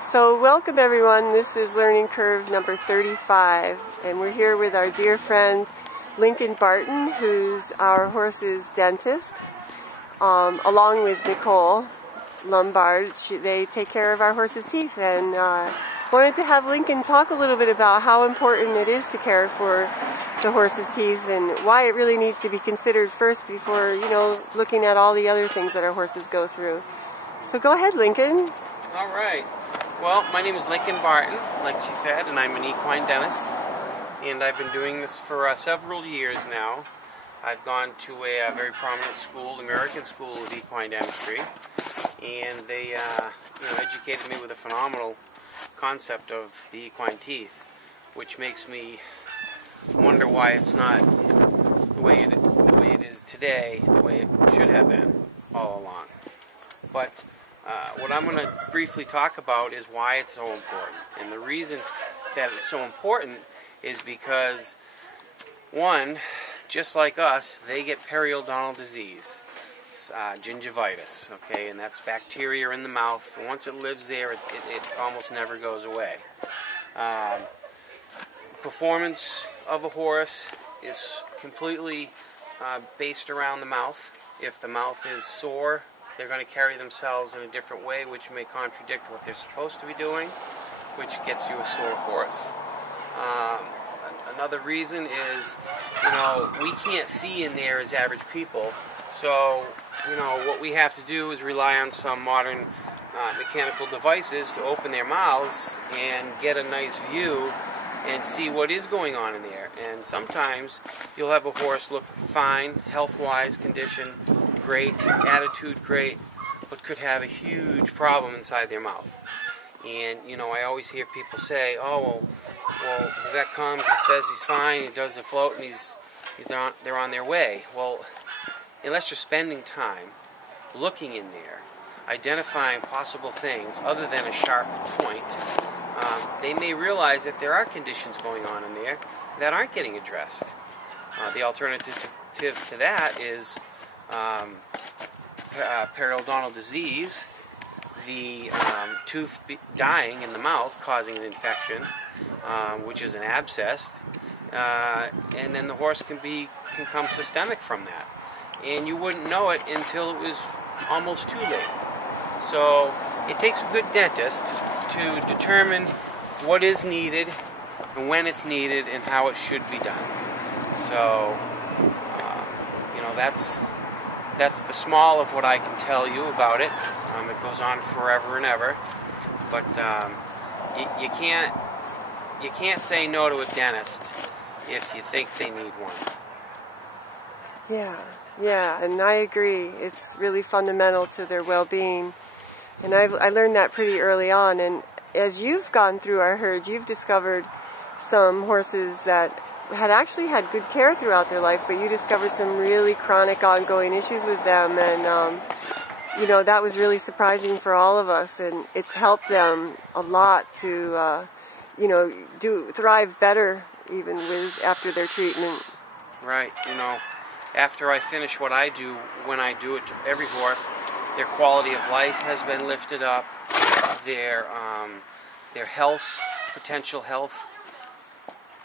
So welcome everyone, this is Learning Curve number 35, and we're here with our dear friend Lincoln Barton, who's our horse's dentist, along with Nicole Lombard. They take care of our horse's teeth, and wanted to have Lincoln talk a little bit about how important it is to care for the horse's teeth and why it really needs to be considered first before, looking at all the other things that our horses go through. So go ahead, Lincoln. All right. Well, my name is Lincoln Barton, like she said, and I'm an equine dentist, and I've been doing this for several years now. I've gone to a very prominent school, the American School of Equine Dentistry, and they educated me with a phenomenal concept of the equine teeth, which makes me wonder why it's not the way it is today, the way it should have been all along. But what I'm going to briefly talk about is why it's so important. And the reason that it's so important is because, one, just like us, they get periodontal disease, gingivitis, okay, and that's bacteria in the mouth. And once it lives there, it almost never goes away. Performance of a horse is completely based around the mouth. If the mouth is sore, they're going to carry themselves in a different way, which may contradict what they're supposed to be doing, which gets you a sore horse. Another reason is, we can't see in there as average people, so, what we have to do is rely on some modern mechanical devices to open their mouths and get a nice view and see what is going on in there. And sometimes you'll have a horse look fine, health-wise, condition great, attitude great, but could have a huge problem inside their mouth. And, I always hear people say, oh, well, the vet comes and says he's fine, he does the float, and they're on their way. Well, unless you're spending time looking in there, identifying possible things other than a sharp point, they may realize that there are conditions going on in there that aren't getting addressed. The alternative to that is periodontal disease, the tooth dying in the mouth, causing an infection, which is an abscess, and then the horse can come systemic from that. And you wouldn't know it until it was almost too late. So it takes a good dentist to determine what is needed and when it's needed and how it should be done. So, that's the small of what I can tell you about it. It goes on forever and ever, but you can't say no to a dentist if you think they need one. Yeah, and I agree. It's really fundamental to their well-being, and I learned that pretty early on. And as you've gone through our herd, you've discovered some horses that had actually had good care throughout their life, but you discovered some really chronic ongoing issues with them, and that was really surprising for all of us, and it's helped them a lot to thrive better even after their treatment. Right. After I finish what I do, when I do it to every horse, their quality of life has been lifted up, their potential health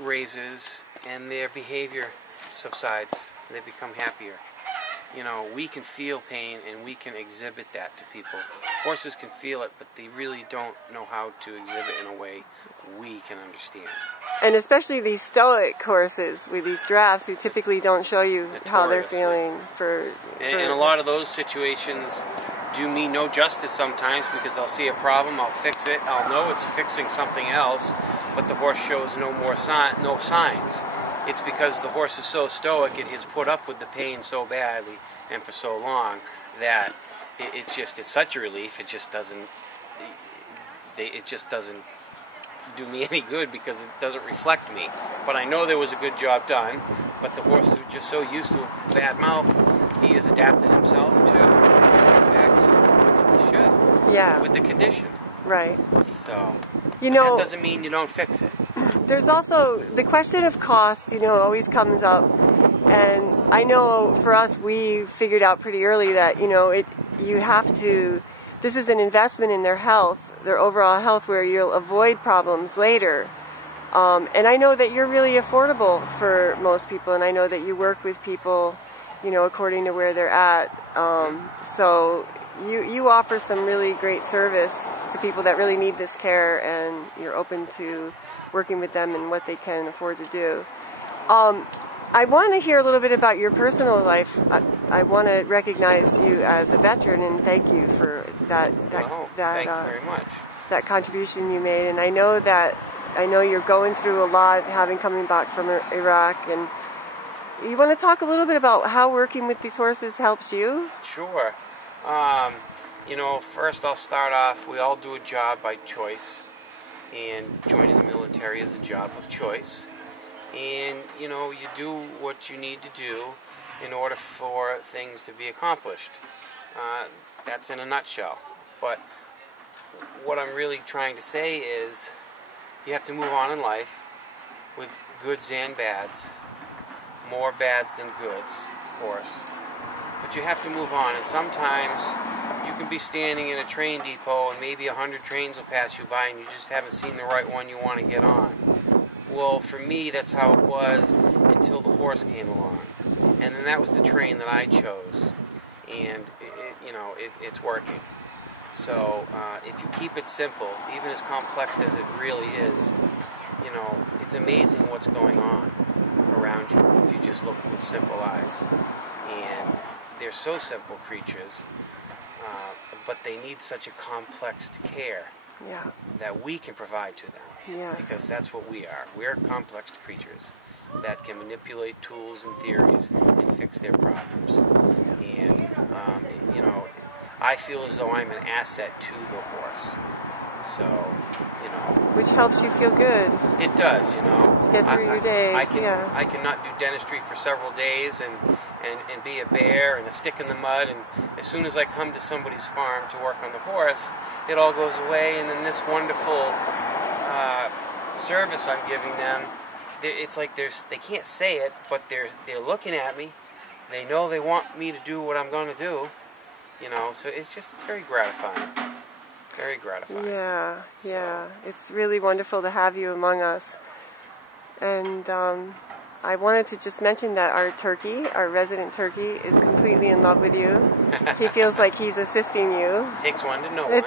raises, and their behavior subsides. They become happier. We can feel pain and we can exhibit that to people. Horses can feel it, but they really don't know how to exhibit in a way we can understand. And especially these stoic horses with these drafts who typically don't show you how they're feeling And a lot of those situations do me no justice sometimes, because I'll see a problem, I'll fix it, I'll know it's fixing something else, but the horse shows no signs. It's because the horse is so stoic, it has put up with the pain so badly and for so long that it's such a relief. It just doesn't do me any good because it doesn't reflect me. But I know there was a good job done. But the horse is just so used to a bad mouth, he has adapted himself to act like he should. Yeah. With the condition. Right. So that doesn't mean you don't fix it. There's also the question of cost, always comes up. And I know for us, we figured out pretty early that, you have to this is an investment in their health, their overall health, where you'll avoid problems later. And I know that you're really affordable for most people, and I know that you work with people, you know, according to where they're at. So you offer some really great service to people that really need this care, and you're open to working with them and what they can afford to do. I want to hear a little bit about your personal life. I want to recognize you as a veteran and thank you for that thank you very much. That contribution you made. And I know you're going through a lot, having coming back from Iraq, and you want to talk a little bit about how working with these horses helps you? Sure. You know, first I'll start off, we all do a job by choice, and joining the military is a job of choice. And, you know, you do what you need to do in order for things to be accomplished. That's in a nutshell. But what I'm really trying to say is you have to move on in life with goods and bads. More bads than goods, of course. But you have to move on, and sometimes you can be standing in a train depot and maybe 100 trains will pass you by and you just haven't seen the right one you want to get on. Well, for me, that's how it was until the horse came along. And then that was the train that I chose. And, it's working. So, if you keep it simple, even as complex as it really is, you know, it's amazing what's going on around you if you just look with simple eyes. And they're so simple creatures, but they need such a complex care that we can provide to them. Yeah. Because that's what we are. We're complex creatures that can manipulate tools and theories and fix their problems. And, you know, I feel as though I'm an asset to the horse. So, you know. Which helps you feel good. It does, you know. To get through your days, I cannot do dentistry for several days and be a bear and a stick in the mud, and as soon as I come to somebody's farm to work on the horse, it all goes away, and then this wonderful service I'm giving them, it's like they can't say it, but they're looking at me. They know they want me to do what I'm going to do, you know, so it's very gratifying. Very gratifying. Yeah, yeah. It's really wonderful to have you among us. And I wanted to just mention that our turkey, our resident turkey, is completely in love with you. He feels like he's assisting you. Takes one to know one.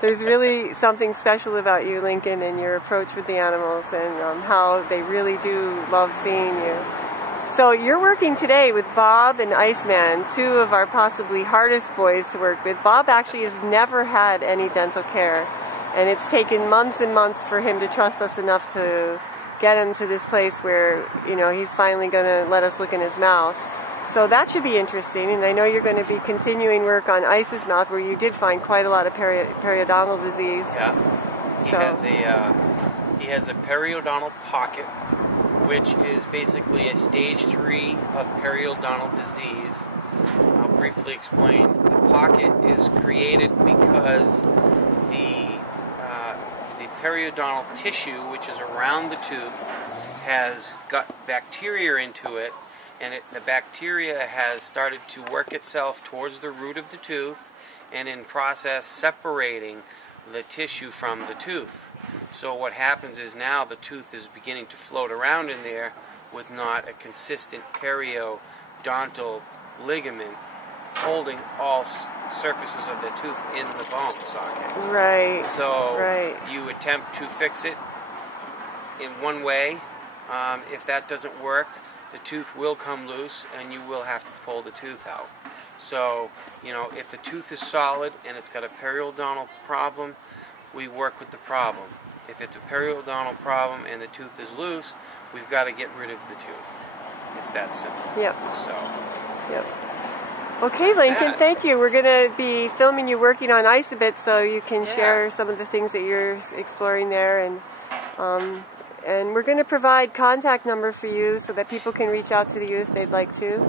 There's really something special about you, Lincoln, and your approach with the animals, and how they really do love seeing you. So you're working today with Bob and Iceman, two of our possibly hardest boys to work with. Bob actually has never had any dental care, and it's taken months and months for him to trust us enough to get him to this place where, you know, he's finally going to let us look in his mouth. So that should be interesting, and I know you're going to be continuing work on Ice's mouth, where you did find quite a lot of periodontal disease. Yeah, he has a periodontal pocket, which is basically a stage 3 of periodontal disease. I'll briefly explain. The pocket is created because the periodontal tissue, which is around the tooth, has got bacteria into it, and the bacteria has started to work itself towards the root of the tooth, and in process separating the tissue from the tooth. So what happens is now the tooth is beginning to float around in there with not a consistent periodontal ligament holding all surfaces of the tooth in the bone socket. Right. So you attempt to fix it in one way. If that doesn't work, the tooth will come loose and you will have to pull the tooth out. So, you know, if the tooth is solid and it's got a periodontal problem, we work with the problem. If it's a periodontal problem and the tooth is loose, we've got to get rid of the tooth. It's that simple. Yep. So. Yep. Okay, Lincoln, thank you. We're going to be filming you working on ice a bit so you can share some of the things that you're exploring there. And we're going to provide contact number for you so that people can reach out to you if they'd like to.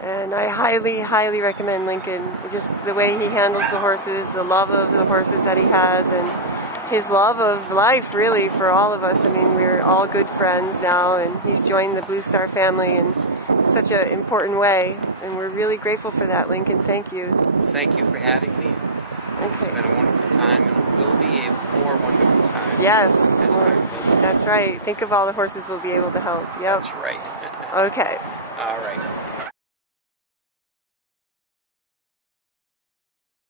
And I highly, highly recommend Lincoln. Just the way he handles the horses, the love of the horses that he has, and his love of life, really, for all of us. I mean, we're all good friends now, and he's joined the Blue Star family in such an important way, and we're really grateful for that, Lincoln. Thank you. Thank you for having me. Okay. It's been a wonderful time, and it will be a more wonderful time. Yes. As time goes on. That's right. Think of all the horses we'll be able to help. Yep. That's right. Okay. All right.